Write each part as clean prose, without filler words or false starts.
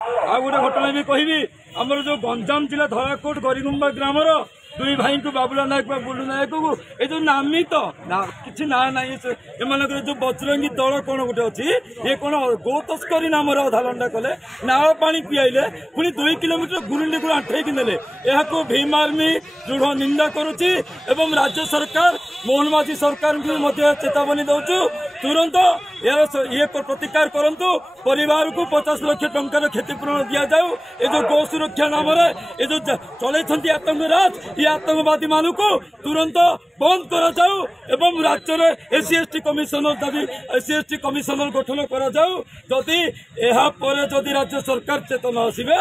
आ गोटे घटना भी कहबी आमर जो गंजाम जिला धराकोट गरीगुंबा ग्रामर दुई भाई को बाबुला नायक बुलू नायक को ये जो नामित किसी ना ना एम जो बजरंगी दल कौन गोटे अच्छी ये कौन गो तस्करी नाम अधा लंडा कले नाव पानी पियाइले पुणी 2 किलोमीटर गुरुंडी को आठेक नेले यहाँ भीम आर्मी दृढ़ निंदा करुच्ची एवं राज्य सरकार मोहन माझी सरकार को चेतावनी दौचु तुरंत ये प्रतिकार करंतु परिवार को 50 लाख टंकार क्षतिपूरण दि जाऊ ये जो गौ सुरक्षा नाम ये जो चलते आतंकराज ये आतंकवादी मान को तुरंत बंद करा जाऊ एवं राज्य में SC/ST कमिशनर दाबी SC/ST कमिशनर गठन करा जाऊ जदि यह जदि राज्य सरकार चेतन आसबे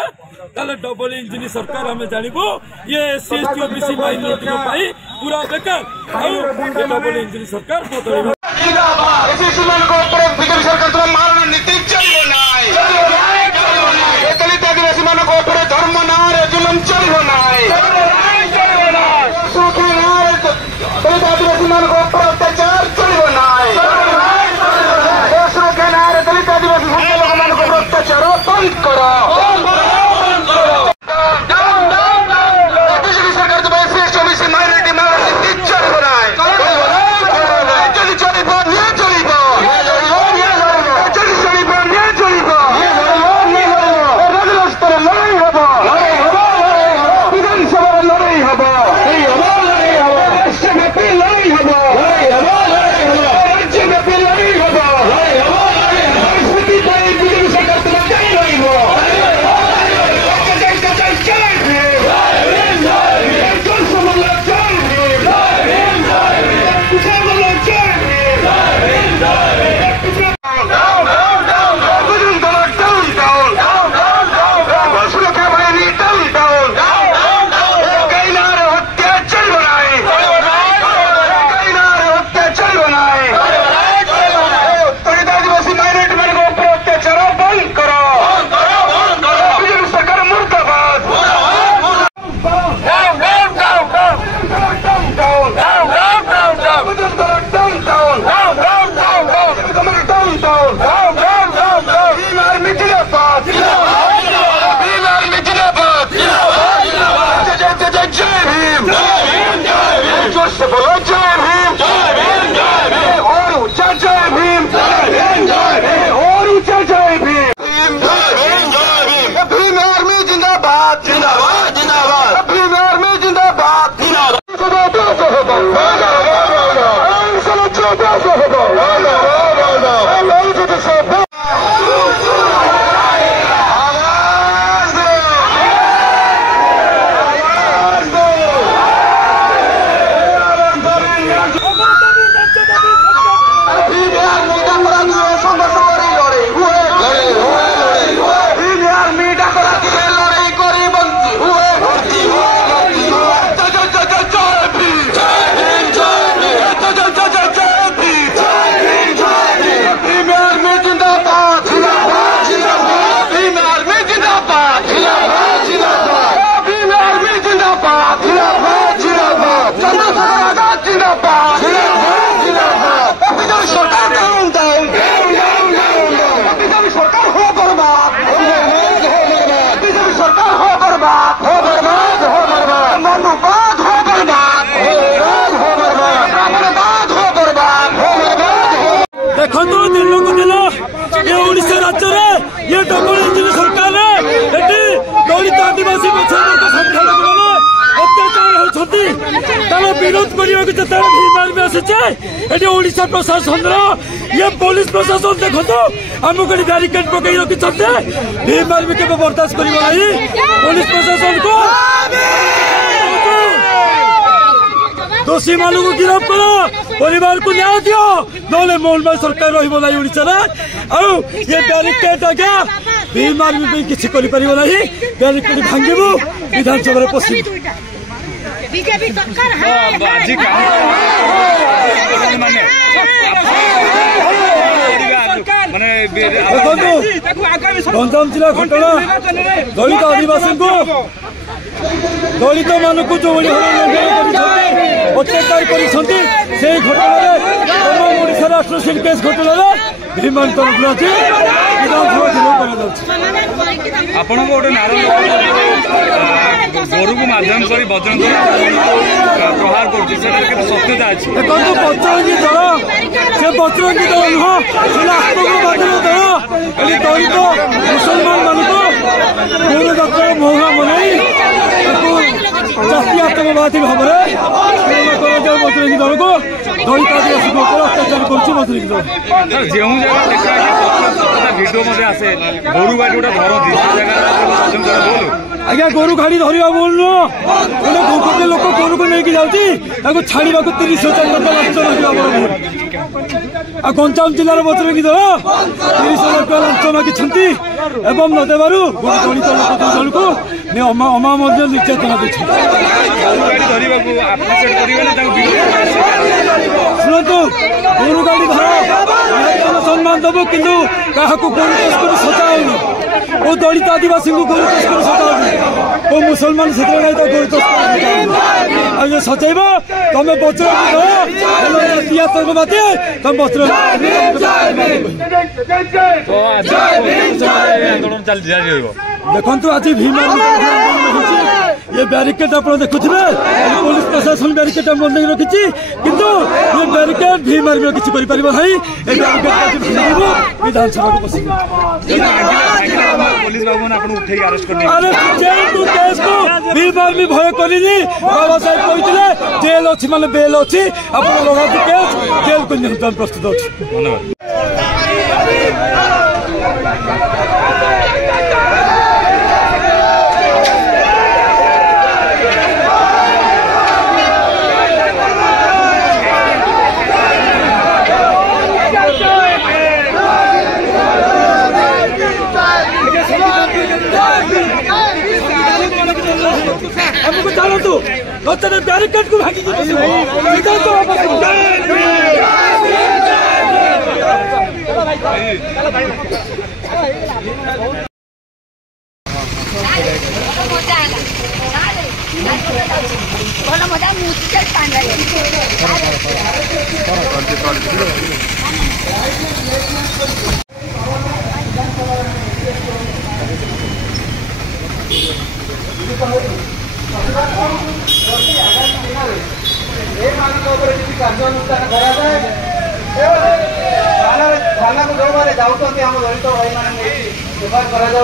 ताले डबल इंजिन सरकार आम जानबू ये SC/ST ओबीसी माइनॉरिटी पूरा बेकार डबल इंजिन सरकार बदल सरकार मारण नीति चलो दलित आदिवासी मान धर्म ना जुलम चलो दलित आदिवासी मान अत्याचार चलो सुरक्षा ना दलित आदिवासी लोक अत्याचार बंद करो ये डबल इंजिन सरकार दलित आदिवासी अत्याचार होती विरोध करने जो भीम आर्मी आसी ओडिशा प्रशासन ये पुलिस प्रशासन देखो आमको बैरिकेड पकई रखी भीम आर्मी के बर्दाश्त कर पुलिस प्रशासन को दोषी मान को गिरफ्त करो परिवार को न्याय दियो ना मोहन भाई सरकार रहा ये बैरिकेड आज्ञा भीम आर्मी किसी बैरिकेड भांगू विधानसभा पशिबू गंजाम जिला घटना दलित आदिवासी को दलित मान को जो अत्याचार कर घटना ओडिशा राष्ट्र केस घटना भीमवार तरफ अच्छी विधानसभा चुनाव आपण गोटे नारा गोरु को माध्यम कर बजरंग प्रहार कर सत्यता अच्छी देखो बजरंगी दल से बजरंगी दल नुह से आत्मकवादी दल ये दलित मुसलमान मान गौर जात्रा मौका मनाई जातीय आतंकवादी भाव में बजरंगी दल को दलित आदिवासी अत्याचार कर बजरंगी दल जो जगह देखा भिडियो मत आसे गोरु गाड़ी गोटे धरती जगह आज्ञा गोरु गाड़ी धरवा बोल नुह गोटे लोक गोरु को लेकिन जाऊँगी छाड़ा 30,000 टका लांच मांग गंजाम जिलार बजरंगी दल 30,000 टका लांच मागिंट एवं नदेवु गोटे दलित दल को अमामूल्य निर्यातना देते शुणु गोरु गाड़ी धर सम्मान दबु कि क्या गोरु तस्कर सजाऊनी वो दलित आदिवासी को गोरु तस्कर सजाऊनी वो मुसलमान से गोरु तस्कर सचैब तुम बजरंगी दल आतंकवादी तुम बजरंगी देखु आज भीम ये बैरिकेड आप देखुए पुलिस प्रशासन बैरिकेड बंद रखी किंतु ये बैरिकेड भीम आर्मी किसी विधानसभा को बस अरे केस को भीम आर्मी भय कर बाबा साहेब कहते जेल अच्छी माने बेल अच्छी आप केस जेल को प्रस्तुत अच्छी धन्यवाद। हमको जानो तू बच्चे बैरिकेड को भागी थाना को जो मारे जाऊँ तो हम दलित भाई